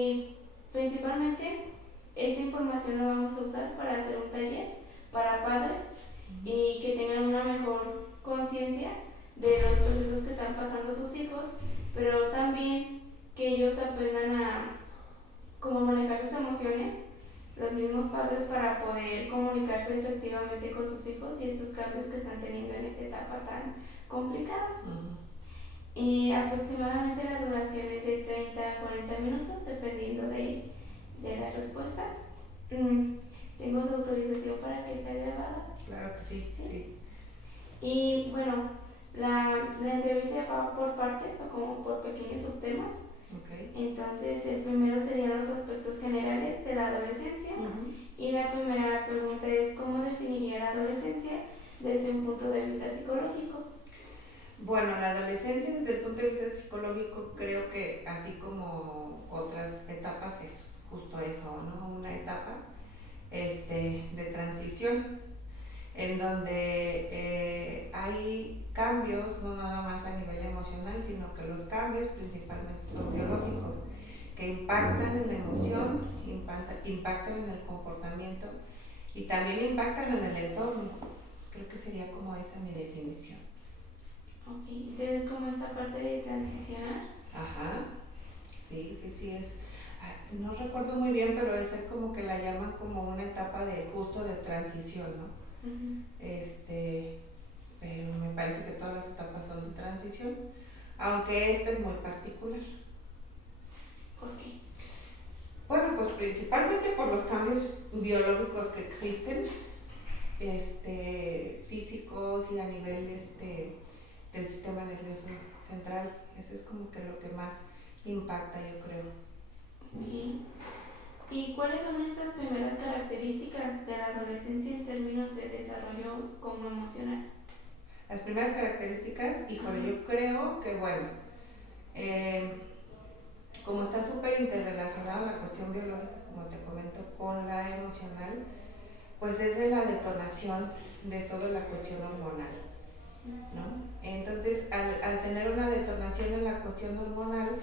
Y principalmente esta información la vamos a usar para hacer un taller para padres y que tengan una mejor conciencia de los procesos que están pasando sus hijos, pero también que ellos aprendan a cómo manejar sus emociones, los mismos padres, para poder comunicarse efectivamente con sus hijos y estos cambios que están teniendo en esta etapa tan complicada. Y aproximadamente la duración es de 30 a 40 minutos dependiendo de las respuestas. Tengo su autorización para que sea grabada. Claro que sí. Y bueno, la entrevista va por partes o como por pequeños subtemas. Okay. Entonces el primero serían los aspectos generales de la adolescencia. Y la primera pregunta es: ¿cómo definiría la adolescencia desde un punto de vista psicológico? Bueno, la adolescencia desde el punto de vista psicológico creo que así como otras etapas es justo eso, ¿no? Una etapa de transición en donde hay cambios, no nada más a nivel emocional, sino que los cambios principalmente son biológicos, que impactan en la emoción, impactan en el comportamiento y también impactan en el entorno. Creo que sería como esa mi definición. Ok, entonces como esta parte de transicionar. Ajá, sí, es. No recuerdo muy bien, pero esa es como que la llaman como una etapa de justo de transición, ¿no? Pero me parece que todas las etapas son de transición, aunque esta es muy particular. ¿Por qué? Bueno, pues principalmente por los cambios biológicos que existen, físicos y a nivel del sistema nervioso central. Eso es como que lo que más impacta, yo creo. Bien. ¿Y cuáles son estas primeras características de la adolescencia en términos de desarrollo como emocional? Las primeras características, híjole, yo creo que bueno, como está súper interrelacionada la cuestión biológica, como te comento, con la emocional, pues es de la detonación de toda la cuestión hormonal, ¿no? Entonces, al tener una detonación en la cuestión hormonal,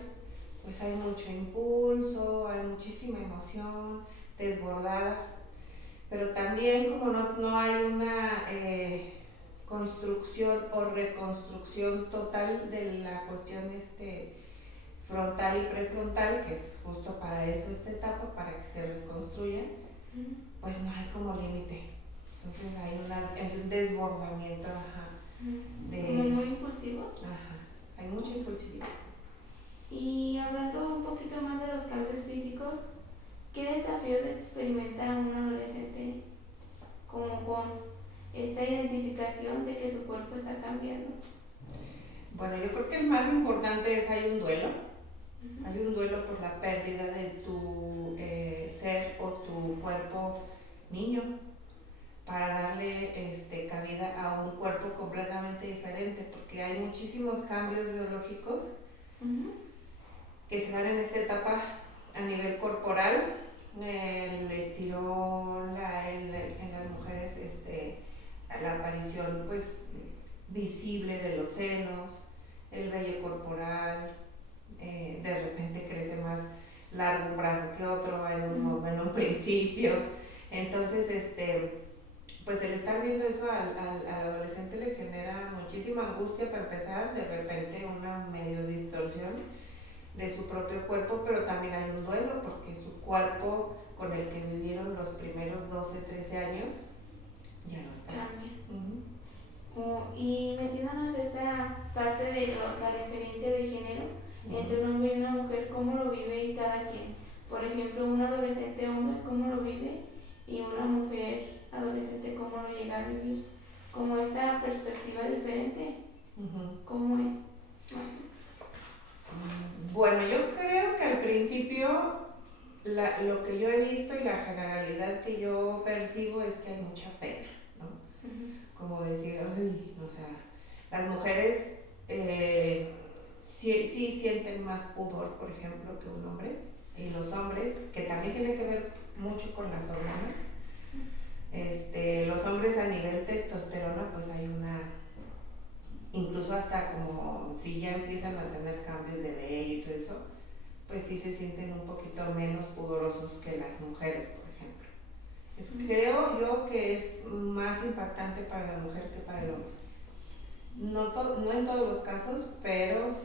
pues hay mucho impulso, hay muchísima emoción desbordada, pero también como no hay una construcción o reconstrucción total de la cuestión frontal y prefrontal, que es justo para eso esta etapa, para que se reconstruya, pues no hay como límite. Entonces hay un desbordamiento, ¿Como muy impulsivos? Hay mucha impulsividad. Y hablando un poquito más de los cambios físicos, ¿qué desafíos experimenta un adolescente como con esta identificación de que su cuerpo está cambiando? Bueno, yo creo que el más importante es hay un duelo. Hay un duelo por la pérdida de tu ser o tu cuerpo niño, para darle cabida a un cuerpo completamente diferente, porque hay muchísimos cambios biológicos que se dan en esta etapa a nivel corporal, el estirón, en las mujeres la aparición pues visible de los senos, el vello corporal, de repente crece más largo un brazo que otro en un principio. Entonces pues el estar viendo eso al adolescente le genera muchísima angustia para empezar, de repente una medio distorsión de su propio cuerpo, pero también hay un duelo porque su cuerpo con el que vivieron los primeros 12, 13 años ya no está. Y metiéndonos esta parte de la diferencia de género entre un hombre y una mujer, ¿cómo lo vive cada quien? Por ejemplo, un adolescente hombre, ¿cómo lo vive? Y una mujer adolescente, ¿cómo lo llega a vivir? Como esta perspectiva diferente, ¿cómo es? Bueno, yo creo que al principio lo que yo he visto y la generalidad que yo percibo es que hay mucha pena, ¿no? Como decir, ay, o sea, las mujeres sí sienten más pudor, por ejemplo, que un hombre, y los hombres, que también tiene que ver mucho con las hormonas, los hombres a nivel testosterona, pues hay incluso hasta como si ya empiezan a tener cambios de vello y todo eso, pues sí se sienten un poquito acosos que las mujeres, por ejemplo. Creo yo que es más impactante para la mujer que para el hombre. No en todos los casos, pero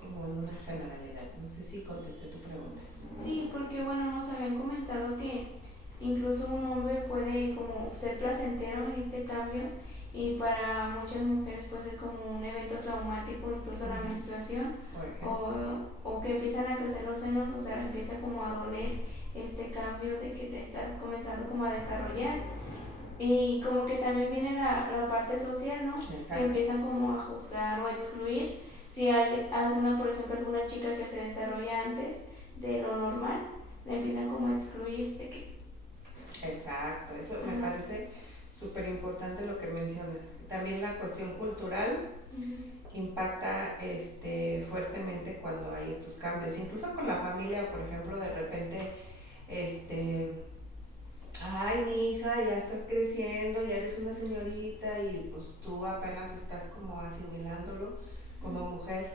como en una generalidad. No sé si contesté tu pregunta. Sí, porque bueno, nos habían comentado que incluso un hombre puede como ser placentero en este cambio y para muchas mujeres puede ser como un evento traumático, incluso la menstruación, o que empiezan a crecer los senos, o sea, empieza como a doler este cambio de que te estás comenzando como a desarrollar. Y como que también viene la parte social, ¿no? Exacto. Que empiezan como a juzgar o a excluir. Si hay alguna, por ejemplo, alguna chica que se desarrolla antes de lo normal, la empiezan como a excluir de que... Exacto, eso me parece súper importante lo que mencionas. También la cuestión cultural impacta fuertemente cuando hay estos cambios, incluso con la familia, por ejemplo, de repente, ay, mi hija, ya estás creciendo, ya eres una señorita y pues tú apenas estás como asimilándolo como mujer,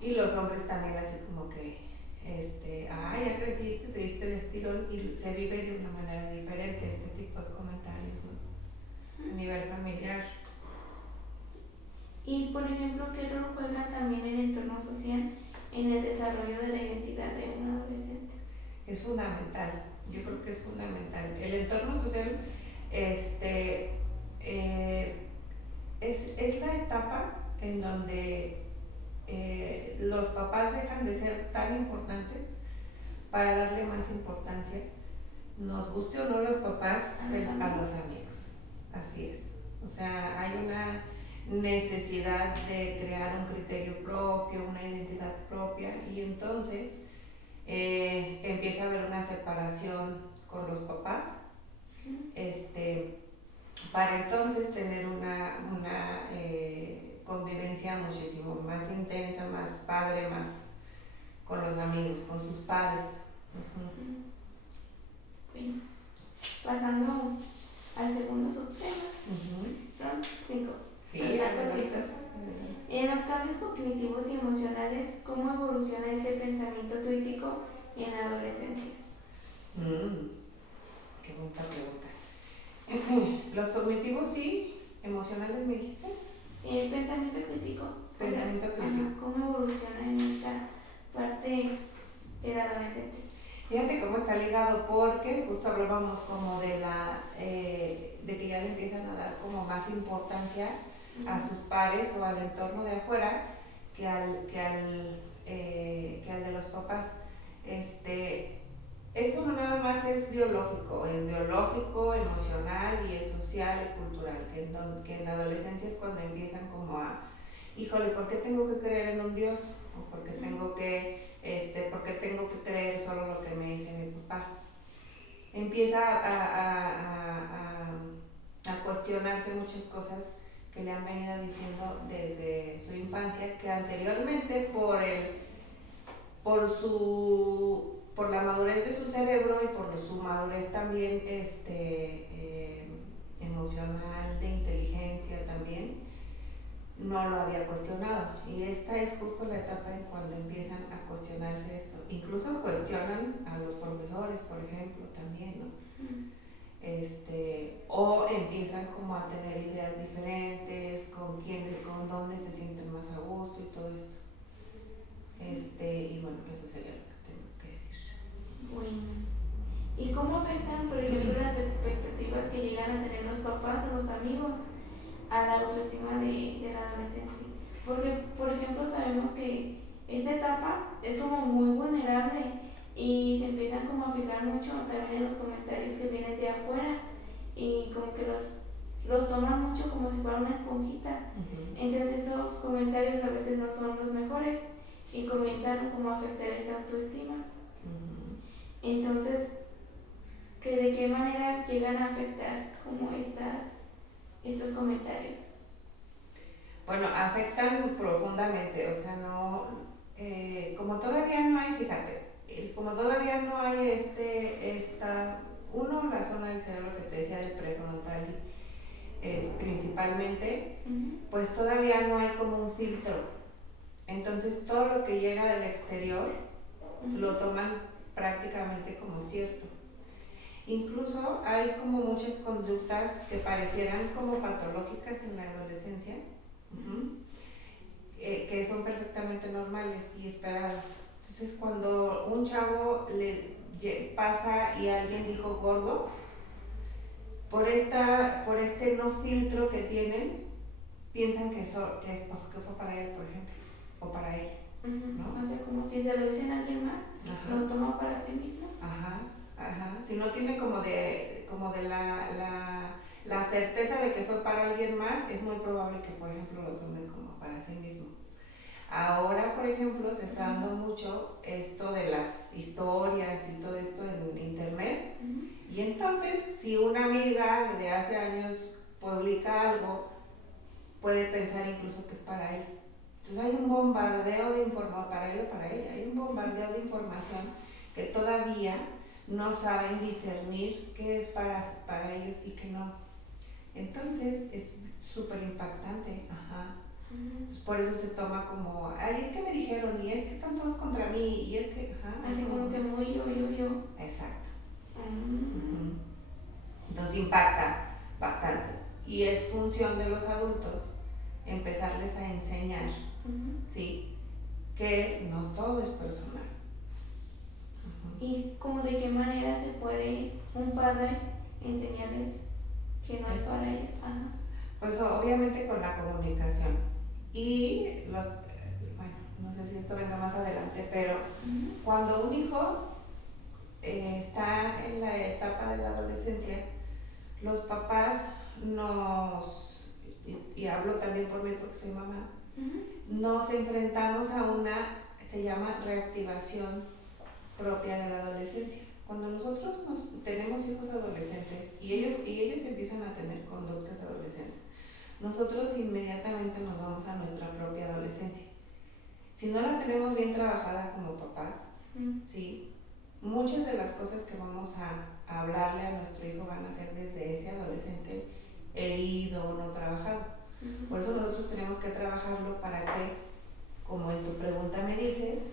y los hombres también así como que, ay, ya creciste, te diste el estirón, y se vive de una manera diferente este tipo de comentarios, ¿no? A nivel familiar. Y por ejemplo, ¿qué rol juega también el entorno social en el desarrollo de la identidad de un adolescente? Es fundamental, yo creo que es fundamental. El entorno social es la etapa en donde los papás dejan de ser tan importantes para darle más importancia, nos guste o no los papás, a los amigos. Así es. O sea, hay una necesidad de crear un criterio propio, una identidad propia, y entonces empieza a haber una separación con los papás, para entonces tener una convivencia muchísimo más intensa, más padre, más con los amigos, con sus pares. Bueno, pasando al segundo subtema, son 5. Sí, están cortitos. En los cambios cognitivos y emocionales, ¿cómo evoluciona este pensamiento crítico en la adolescencia? Qué buena pregunta. Los cognitivos y emocionales, ¿me dijiste? Pensamiento crítico. Pensamiento crítico. ¿Cómo evoluciona en esta parte del adolescente? Fíjate cómo está ligado, porque justo hablábamos como de de que ya le empiezan a dar como más importancia a sus pares o al entorno de afuera que al de los papás. Eso no nada más es biológico, emocional y es social y cultural, que en la adolescencia es cuando empiezan como a, híjole, ¿por qué tengo que creer en un Dios? ¿O por qué tengo que creer solo lo que me dice mi papá? Empieza a cuestionarse muchas cosas que le han venido diciendo desde su infancia, que anteriormente por la madurez de su cerebro y por su madurez también emocional, de inteligencia también, no lo había cuestionado. Y esta es justo la etapa en cuando empiezan a cuestionarse esto. Incluso cuestionan a los profesores, por ejemplo, también, ¿no? O empiezan como a tener ideas diferentes, con dónde se sienten más a gusto y todo esto. Y bueno, eso sería lo que tengo que decir. Bueno, ¿y cómo afectan, por ejemplo, las expectativas que llegan a tener los papás o los amigos a la autoestima del adolescente? Porque, por ejemplo, sabemos que esta etapa es como muy vulnerable y se empiezan como a fijar mucho también en los comentarios que vienen de afuera y como que los toman mucho como si fuera una esponjita. Entonces estos comentarios a veces no son los mejores y comienzan como a afectar esa autoestima. Entonces, ¿de qué manera llegan a afectar como estos comentarios? Bueno, afectan profundamente, o sea, no, como todavía no hay, fíjate, como todavía no hay la zona del cerebro que te decía del prefrontal, principalmente, pues todavía no hay como un filtro. Entonces todo lo que llega del exterior lo toman prácticamente como cierto. Incluso hay como muchas conductas que parecieran como patológicas en la adolescencia, que son perfectamente normales y esperadas. Entonces, cuando un chavo le pasa y alguien dijo gordo, por este no filtro que tienen, piensan que fue para él, por ejemplo, o para ella, ¿no? O sea, como si se lo dicen a alguien más, Ajá. lo toma para sí mismo. Ajá. Si no tiene como de la certeza de que fue para alguien más, es muy probable que, por ejemplo, lo tomen como para sí mismo. Ahora, por ejemplo, se está dando mucho esto de las historias y todo esto en internet. Y entonces, si una amiga de hace años publica algo, puede pensar incluso que es para él. Entonces hay un bombardeo de información, para él o para ella, hay un bombardeo de información que todavía no saben discernir qué es para ellos y qué no. Entonces es súper impactante, ajá. Entonces por eso se toma como, ay, es que me dijeron, y es que están todos contra mí, y es que, ajá. Así como que muy yo. Exacto. Entonces impacta bastante. Y es función de los adultos empezarles a enseñar, ¿sí? Que no todo es personal. ¿Y como de qué manera se puede un padre enseñarles que no es para ellos? Pues obviamente con la comunicación. Y bueno, no sé si esto venga más adelante, pero cuando un hijo está en la etapa de la adolescencia, los papás y hablo también por mí porque soy mamá, nos enfrentamos a se llama reactivación propia de la adolescencia. Cuando nosotros tenemos hijos adolescentes y ellos empiezan a tener conductas adolescentes, nosotros inmediatamente nos vamos a nuestra propia adolescencia. Si no la tenemos bien trabajada como papás, ¿sí? Muchas de las cosas que vamos a hablarle a nuestro hijo van a ser desde ese adolescente herido o no trabajado. Por eso nosotros tenemos que trabajarlo para que, como en tu pregunta me dices,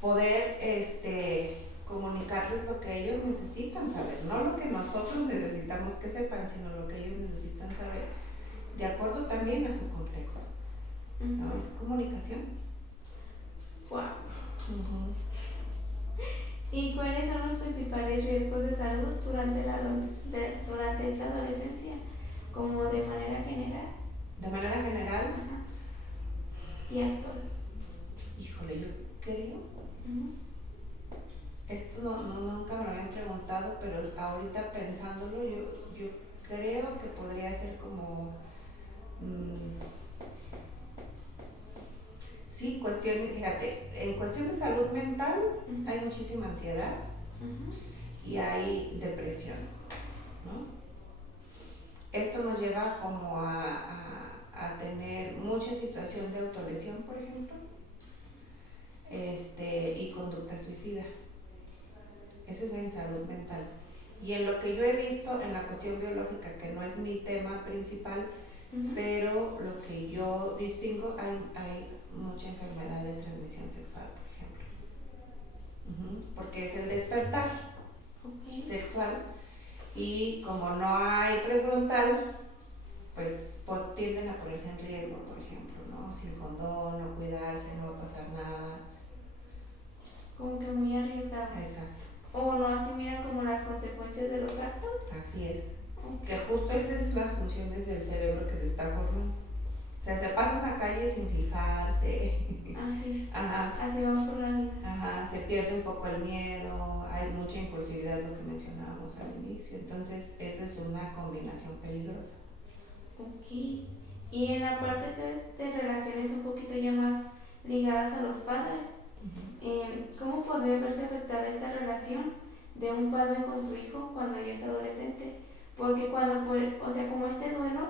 poder comunicarles lo que ellos necesitan saber, no lo que nosotros necesitamos que sepan, sino lo que ellos necesitan saber, de acuerdo también a su contexto. ¿No? Es comunicación. Wow. ¿Y cuáles son los principales riesgos de salud durante esta adolescencia? Como de manera general. De manera general. Y actual. Híjole, yo creo. Esto nunca me lo habían preguntado, pero ahorita pensándolo, yo creo que podría ser como. Sí, fíjate, en cuestión de salud mental hay muchísima ansiedad y hay depresión, ¿no? Esto nos lleva como a tener mucha situación de autolesión, por ejemplo, y conducta suicida. Eso es en salud mental. Y en lo que yo he visto en la cuestión biológica, que no es mi tema principal, pero lo que yo distingo, hay mucha enfermedad de transmisión sexual, por ejemplo. Porque es el despertar sexual y como no hay prefrontal, pues tienden a ponerse en riesgo, por ejemplo, ¿no? Sin condón, no cuidarse, no va a pasar nada. Como que muy arriesgados. Exacto. O no asumieron como las consecuencias de los actos. Así es. Que justo esas son las funciones del cerebro que se está formando. O sea, se pasan la calle sin fijarse. Sí. Ajá. Así vamos por la vida. Ajá, se pierde un poco el miedo, hay mucha impulsividad, lo que mencionábamos al inicio. Entonces, eso es una combinación peligrosa. Y en la parte de relaciones un poquito ya más ligadas a los padres, ¿cómo podría verse afectada esta relación de un padre con su hijo cuando ya es adolescente? Porque o sea, como este duelo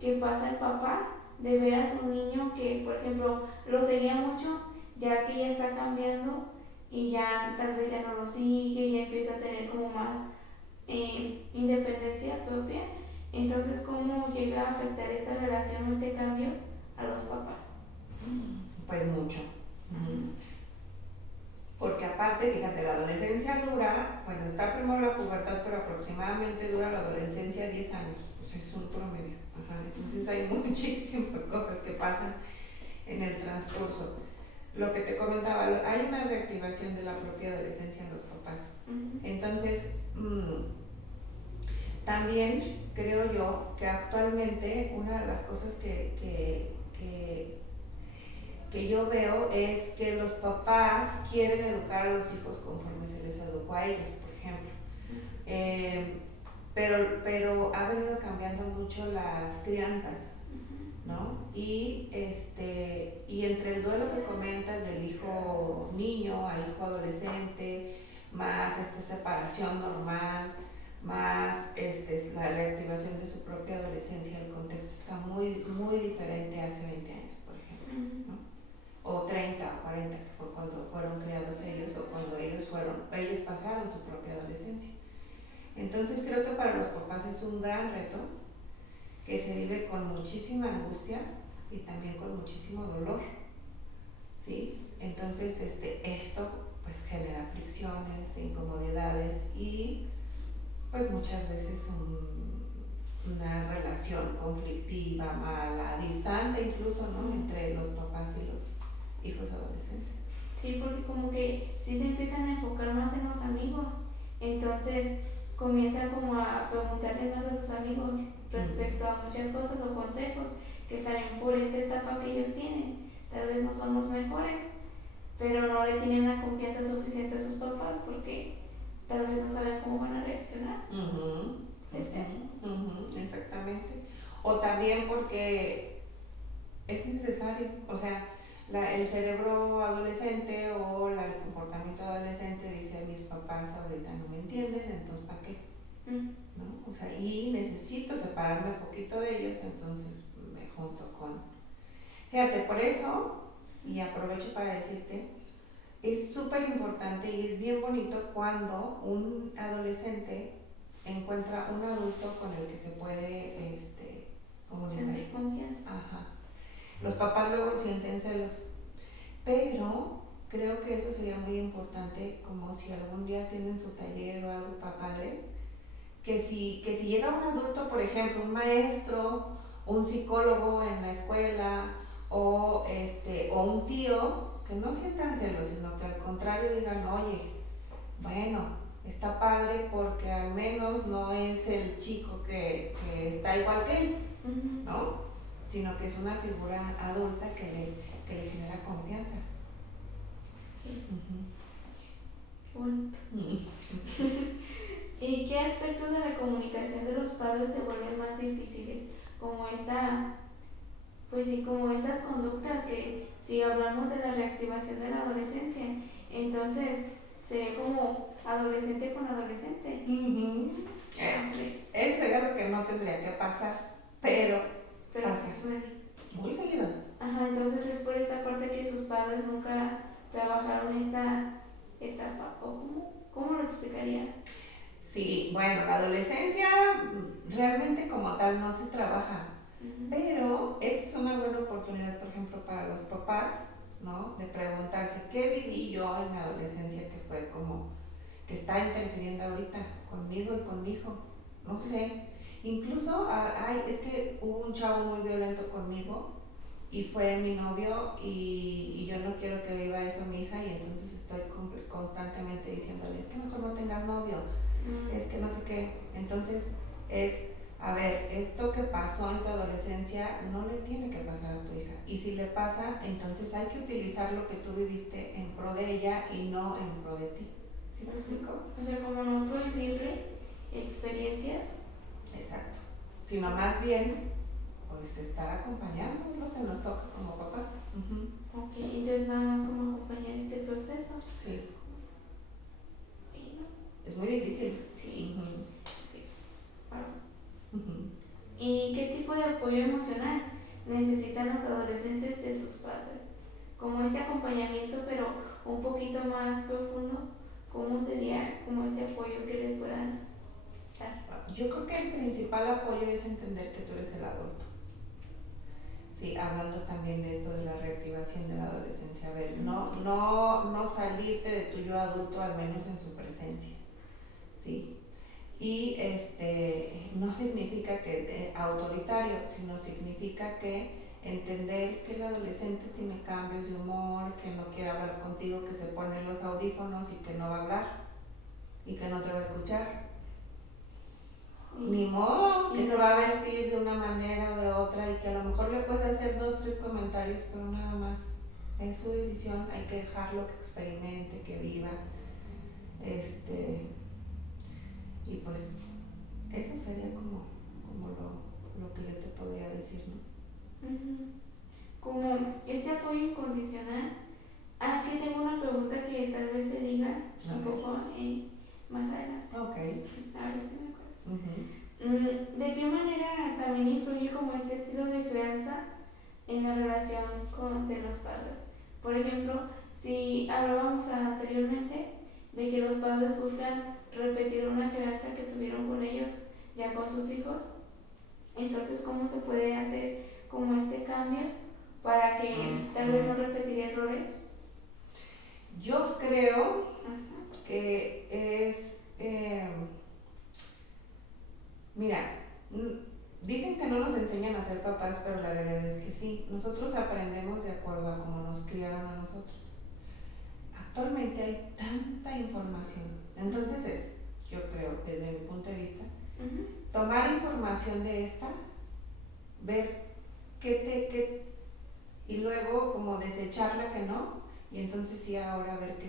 que pasa el papá de ver a su niño que, por ejemplo, lo seguía mucho, ya que ya está cambiando y ya tal vez ya no lo sigue, ya empieza a tener como más independencia propia. Entonces, ¿cómo llega a afectar esta relación o este cambio a los papás? Pues mucho. Porque aparte, fíjate, la adolescencia dura, bueno, está primero la pubertad, pero aproximadamente dura la adolescencia 10 años, o sea, es un promedio. Ajá. Entonces hay muchísimas cosas que pasan en el transcurso. Lo que te comentaba, hay una reactivación de la propia adolescencia en los papás. Entonces, también creo yo que actualmente una de las cosas que yo veo es que los papás quieren educar a los hijos conforme se les educó a ellos, por ejemplo. Pero ha venido cambiando mucho las crianzas, ¿no? Y entre el duelo que comentas del hijo niño al hijo adolescente, más esta separación normal, más la reactivación de su propia adolescencia, el contexto está muy, muy diferente a hace 20 años, por ejemplo, ¿no? O 30 o 40, que fue cuando fueron criados ellos o cuando ellos pasaron su propia adolescencia. Entonces creo que para los papás es un gran reto que se vive con muchísima angustia y también con muchísimo dolor, ¿sí? Entonces esto pues genera fricciones, incomodidades y pues muchas veces una relación conflictiva, mala, distante incluso, ¿no? Entre los papás y los hijos adolescentes. Sí, porque como que sí se empiezan a enfocar más en los amigos, entonces comienzan como a preguntarle más a sus amigos respecto a muchas cosas o consejos que también por esta etapa que ellos tienen, tal vez no son los mejores, pero no le tienen la confianza suficiente a sus papás porque tal vez no saben cómo van a reaccionar. Exactamente. O también porque es necesario, o sea, el cerebro adolescente o el comportamiento adolescente dice: mis papás ahorita no me entienden, entonces ¿para qué? ¿No? O sea, y necesito separarme un poquito de ellos, entonces me junto con... Fíjate, por eso, y aprovecho para decirte, es súper importante y es bien bonito cuando un adolescente encuentra un adulto con el que se puede comunicar. Sentir confianza. Ajá. Los papás luego sienten celos, pero creo que eso sería muy importante, como si algún día tienen su taller o algo para padres, que si llega un adulto, por ejemplo, un maestro, un psicólogo en la escuela o un tío, que no sientan celos, sino que al contrario digan: oye, bueno, está padre porque al menos no es el chico que está igual que él, ¿no? Sino que es una figura adulta que le genera confianza. Qué bonito. ¿Y qué aspectos de la comunicación de los padres se vuelven más difíciles? Como como estas conductas que si hablamos de la reactivación de la adolescencia, entonces sería como adolescente con adolescente. Eso era lo que no tendría que pasar, pero sí suele. Muy seguido. Ajá, entonces es por esta parte que sus padres nunca trabajaron esta etapa, o ¿cómo lo explicaría? Sí, bueno, la adolescencia realmente como tal no se trabaja, pero esta es una buena oportunidad, por ejemplo, para los papás, ¿no? De preguntarse: ¿qué viví yo en mi adolescencia que fue como que está interfiriendo ahorita conmigo y con mi hijo? No sé. Incluso es que hubo un chavo muy violento conmigo y fue mi novio y yo no quiero que viva eso mi hija, y entonces estoy constantemente diciéndole: es que mejor no tengas novio, es que no sé qué. Entonces a ver, esto que pasó en tu adolescencia no le tiene que pasar a tu hija, y si le pasa, entonces hay que utilizar lo que tú viviste en pro de ella y no en pro de ti. ¿Sí me explico? O sea, como no prohibirle experiencias. Exacto. Sino más bien, pues estar acompañando lo que nos toca como papás. Ok, entonces nada más como acompañar este proceso. Sí. Es muy difícil. Sí. Sí. ¿Y qué tipo de apoyo emocional necesitan los adolescentes de sus padres? Como este acompañamiento, pero un poquito más profundo, ¿cómo sería como este apoyo que les puedan dar? Yo creo que el principal apoyo es entender que tú eres el adulto. Sí, hablando también de esto de la reactivación de la adolescencia. A ver, no salirte de tu yo adulto, al menos en su presencia, ¿sí? Y no significa que autoritario, sino significa que entender que el adolescente tiene cambios de humor, que no quiere hablar contigo, que se pone los audífonos y que no va a hablar y que no te va a escuchar. Ni modo, que se va a vestir de una manera o de otra y que a lo mejor le puedes hacer 2, 3 comentarios, pero nada más. Es su decisión, hay que dejarlo que experimente, que viva. Y pues eso sería como lo que yo te podría decir, ¿no? Como este apoyo incondicional. Es que tengo una pregunta que tal vez se diga un poco más adelante. Ok. A ver si me acuerdo. ¿De qué manera también influye como este estilo de crianza en la relación de los padres? Por ejemplo, si hablábamos anteriormente de que los padres buscan repetir una crianza que tuvieron con ellos, ya con sus hijos, entonces ¿cómo se puede hacer como este cambio para que tal vez no repetir errores? Yo creo que es, mira, dicen que no nos enseñan a ser papás, pero la realidad es que sí, nosotros aprendemos de acuerdo a cómo nos criaron a nosotros. Actualmente hay tanta información, entonces yo creo, desde mi punto de vista, tomar información de esta, ver y luego como desecharla que no, y entonces sí ahora ver qué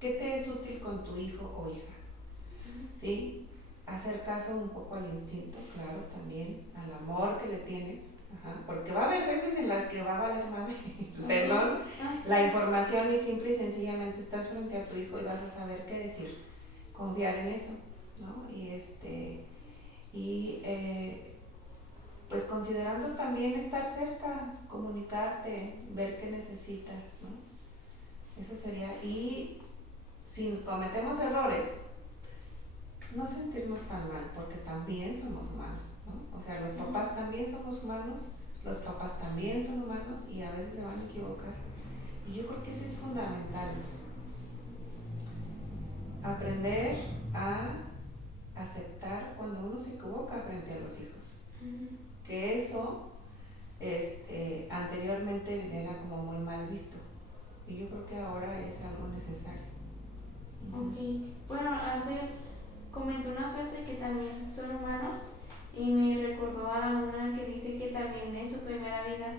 te es útil con tu hijo o hija, ¿sí? Hacer caso un poco al instinto, claro, también, al amor que le tienes, porque va a haber veces en las que va a valer madre, perdón, la información y simple y sencillamente estás frente a tu hijo y vas a saber qué decir, confiar en eso, ¿no? Pues considerando también estar cerca, comunicarte, ver qué necesitas, ¿no? Eso sería, y si cometemos errores, no sentirnos tan mal, porque también somos humanos, ¿no? O sea, los papás también somos humanos, los papás también son humanos y a veces se van a equivocar. Y yo creo que eso es fundamental. Aprender a aceptar cuando uno se equivoca frente a los hijos. Que eso anteriormente era como muy mal visto. Y yo creo que ahora es algo necesario. Ok. Bueno, comentó una frase que también son humanos y me recordó a una que dice que también es su primera vida.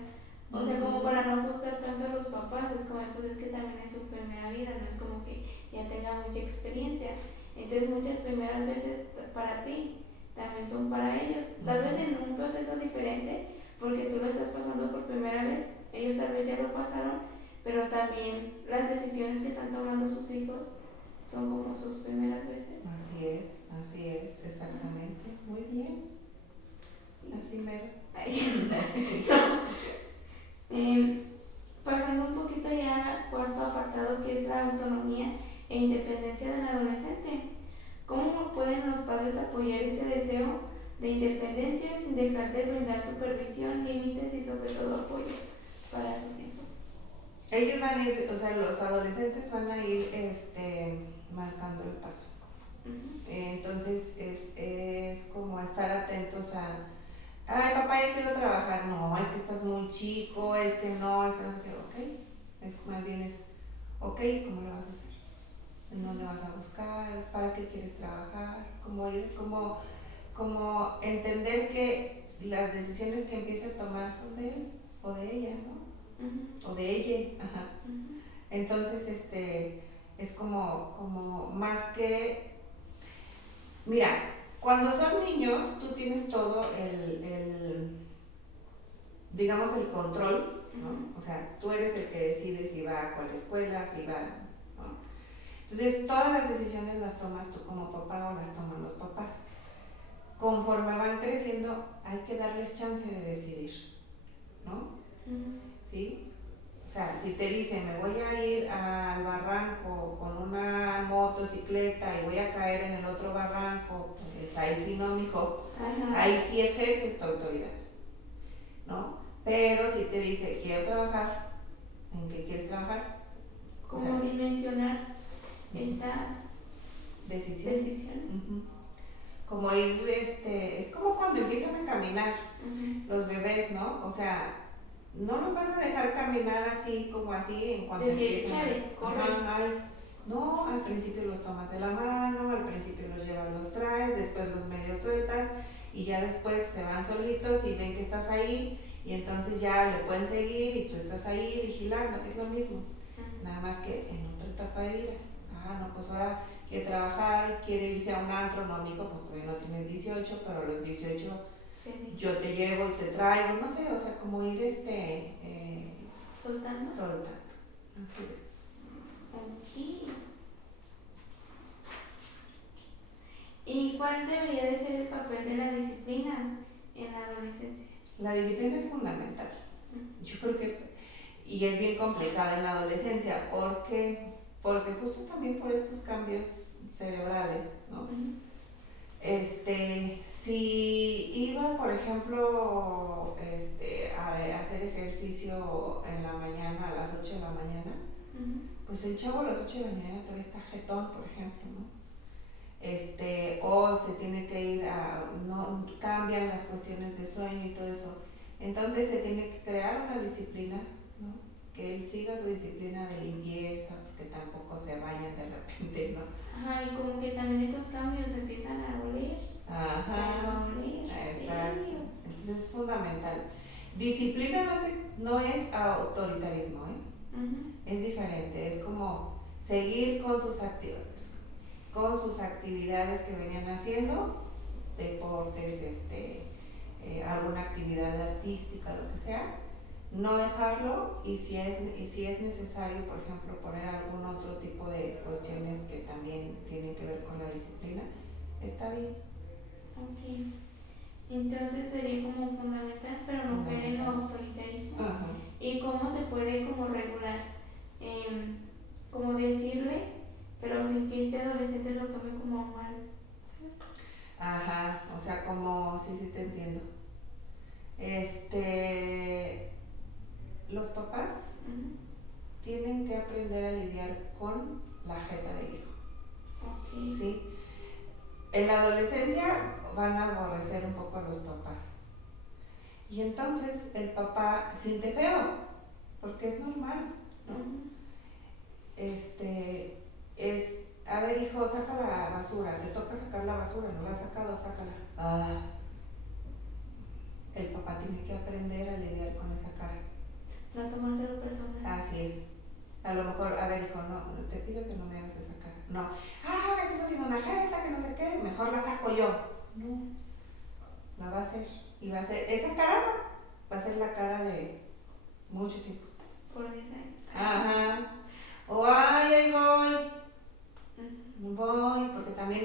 O sea, como para no juzgar tanto a los papás, es como, pues es que también es su primera vida, no es como que ya tenga mucha experiencia. Entonces muchas primeras veces para ti también son para ellos. Tal vez en un proceso diferente, porque tú lo estás pasando por primera vez, ellos tal vez ya lo pasaron, pero también las decisiones que están tomando sus hijos son como sus primeras veces. Así es, exactamente. Muy bien. Así mero. Pasando un poquito ya al cuarto apartado, que es la autonomía e independencia del adolescente. ¿Cómo pueden los padres apoyar este deseo de independencia sin dejar de brindar supervisión, límites y sobre todo apoyo para sus hijos? Ellos van a ir, o sea, los adolescentes van a ir marcando el paso. Entonces es como estar atentos a, ay papá, ya quiero trabajar, no, es que estás muy chico, es que no sé qué, ok, más bien es, ok, ¿cómo lo vas a hacer? ¿En dónde vas a buscar? ¿Para qué quieres trabajar? Como entender que las decisiones que empiece a tomar son de él o de ella, ¿no? O de ella, Entonces, es como más que, mira, cuando son niños, tú tienes todo digamos, el control, ¿no? O sea, tú eres el que decide si va a cuál escuela, si va, ¿no? Entonces, todas las decisiones las tomas tú como papá o las toman los papás. Conforme van creciendo, hay que darles chance de decidir, ¿no? ¿Sí? O sea, si te dicen, me voy a ir al barranco con una motocicleta y voy a caer en el otro barranco, pues ahí sí no, mijo. Ahí sí ejerces tu autoridad. pero si te dice, quiero trabajar, ¿en qué quieres trabajar? Como dimensionar estas Decisiones. decisiones. Como ir, es como cuando empiezan a caminar los bebés, ¿no? O sea, no los vas a dejar caminar así como así en cuanto empiezan. No, al principio los tomas de la mano, al principio los llevas, los traes, después los medio sueltas y ya después se van solitos y ven que estás ahí y entonces ya le pueden seguir y tú estás ahí vigilando, es lo mismo, nada más que en otra etapa de vida. No, pues ahora quiere trabajar, quiere irse a un antro, no, mijo, pues todavía no tienes 18, pero a los 18 yo te llevo y te traigo, no sé, o sea, como ir soltando. Así es. Ok. ¿Y cuál debería de ser el papel de la disciplina en la adolescencia? La disciplina es fundamental. Yo creo que, y es bien complicada en la adolescencia, porque justo también por estos cambios cerebrales, ¿no? Si iba, por ejemplo, a hacer ejercicio en la mañana, a las 8 de la mañana, pues el chavo a las 8 de la mañana todavía está jetón, por ejemplo, ¿no? O se tiene que ir no cambian las cuestiones de sueño y todo eso. Entonces se tiene que crear una disciplina, ¿no? Que él siga su disciplina de limpieza, porque tampoco se bañan de repente, ¿no? Ajá, y como que también estos cambios empiezan a oler. Ajá, exacto. Entonces es fundamental. Disciplina no es autoritarismo, ¿eh? Es diferente, es como seguir con sus actividades que venían haciendo, deportes, alguna actividad artística, lo que sea, no dejarlo y si es necesario, por ejemplo, poner algún otro tipo de cuestiones que también tienen que ver con la disciplina, está bien. Ok. Entonces sería como fundamental, pero no caer en lo autoritarismo. ¿Y cómo se puede como regular? Como decirle, pero sin que este adolescente lo tome como mal. Ajá, o sea, como, sí te entiendo. Los papás tienen que aprender a lidiar con la jeta del hijo. Okay. ¿Sí? En la adolescencia van a aborrecer un poco a los papás. Y entonces el papá siente feo, porque es normal, ¿no? A ver, hijo, saca la basura, te toca sacar la basura, no la has sacado, sácala. El papá tiene que aprender a lidiar con esa cara. No tomárselo personal. Así es. A lo mejor, a ver, hijo, no, te pido que no me hagas esa cara. No, me estás haciendo una jeta, que no sé qué, mejor la saco yo. No, la va a hacer. Y va a ser, esa cara va a ser la cara de mucho tiempo. Por 10 años. Ajá. O, ahí voy. No voy, porque también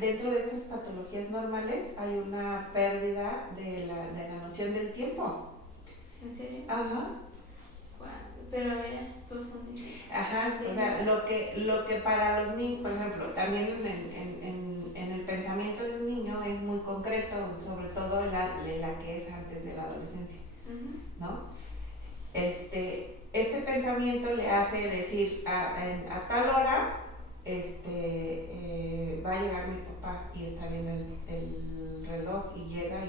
dentro de estas patologías normales hay una pérdida de la noción del tiempo. ¿En serio? Ajá. Pero a ver, profundiza. Ajá, o sea, lo que para los niños, por ejemplo, también en el pensamiento de un niño es muy concreto, sobre todo la que es antes de la adolescencia, ¿no? Este pensamiento le hace decir a tal hora va a llegar mi papá y está viendo el reloj y llega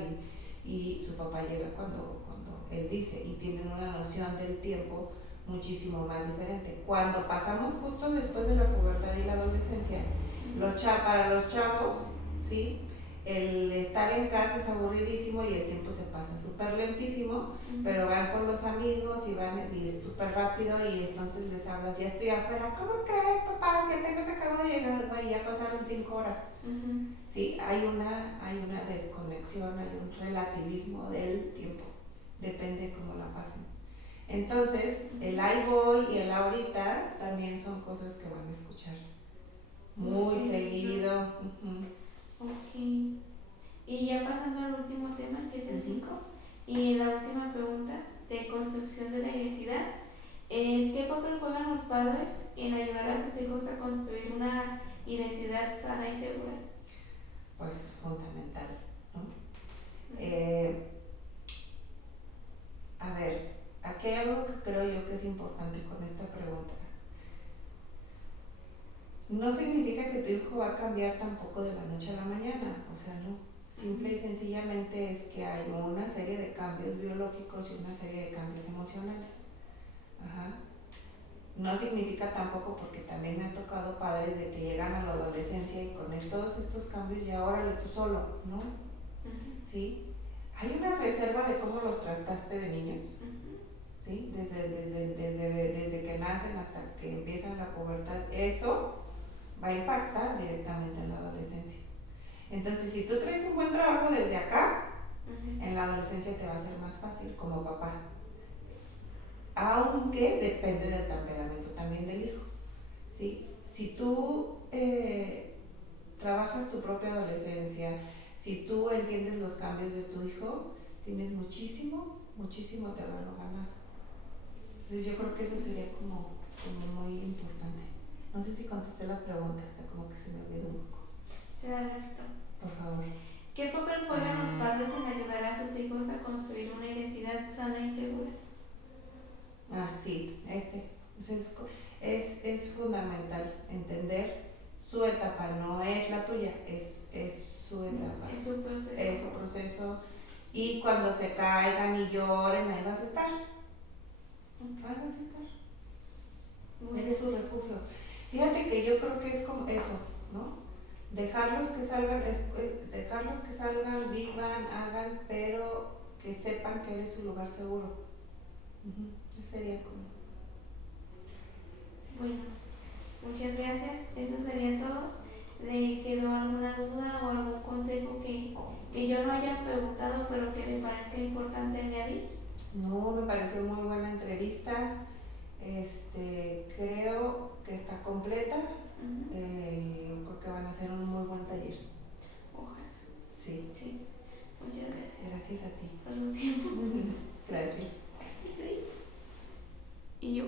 y su papá llega cuando él dice y tienen una noción del tiempo muchísimo más diferente. Cuando pasamos justo después de la pubertad y la adolescencia, para los chavos, ¿sí? El estar en casa es aburridísimo y el tiempo se pasa súper lentísimo, pero van con los amigos y es súper rápido y entonces les hablas, ya estoy afuera, ¿cómo crees, papá? Si apenas acabo de llegar, güey, ya pasaron 5 horas. Sí, hay una desconexión, hay un relativismo del tiempo, depende cómo la pasen. Entonces, el ahí voy y el ahorita también son cosas que van a escuchar muy seguido. Ok. Y ya pasando al último tema, que es el 5, y la última pregunta de construcción de la identidad, es ¿qué papel juegan los padres en ayudar a sus hijos a construir una identidad sana y segura? Pues fundamental, ¿no? No significa que tu hijo va a cambiar tampoco de la noche a la mañana, o sea, no. Simple y sencillamente es que hay una serie de cambios biológicos y una serie de cambios emocionales. Ajá. No significa tampoco, porque también me han tocado padres de que llegan a la adolescencia y con todos estos cambios ya órale tú solo, ¿no? ¿Sí? Hay una reserva de cómo los trataste de niños, ¿sí? Desde que nacen hasta que empiezan la pubertad, eso va a impactar directamente en la adolescencia. Entonces, si tú traes un buen trabajo desde acá, en la adolescencia te va a ser más fácil como papá. Aunque depende del temperamento también del hijo, ¿sí? Si tú trabajas tu propia adolescencia, si tú entiendes los cambios de tu hijo, tienes muchísimo terreno ganado. Entonces yo creo que eso sería como muy importante. No sé si contesté la pregunta, hasta como que se me olvidó un poco. Sí, Alberto. Por favor. ¿Qué papel juegan los padres en ayudar a sus hijos a construir una identidad sana y segura? Sí, Entonces es fundamental entender su etapa, no es la tuya, es su etapa. Es su proceso. Es su proceso. Y cuando se caigan y lloren, ahí vas a estar. Ahí vas a estar. Eres su refugio. Fíjate que yo creo que es como eso, ¿no? Dejarlos que salgan, vivan, hagan, pero que sepan que eres su lugar seguro. Eso sería como. Bueno, muchas gracias. Eso sería todo. ¿Le quedó alguna duda o algún consejo que yo no haya preguntado, pero que le parezca importante añadir? No, me pareció muy buena entrevista. Creo que está completa. Yo creo que van a ser un muy buen taller. Ojalá. Sí. Sí. Muchas gracias. Gracias a ti. Por su tiempo. Gracias. Y yo.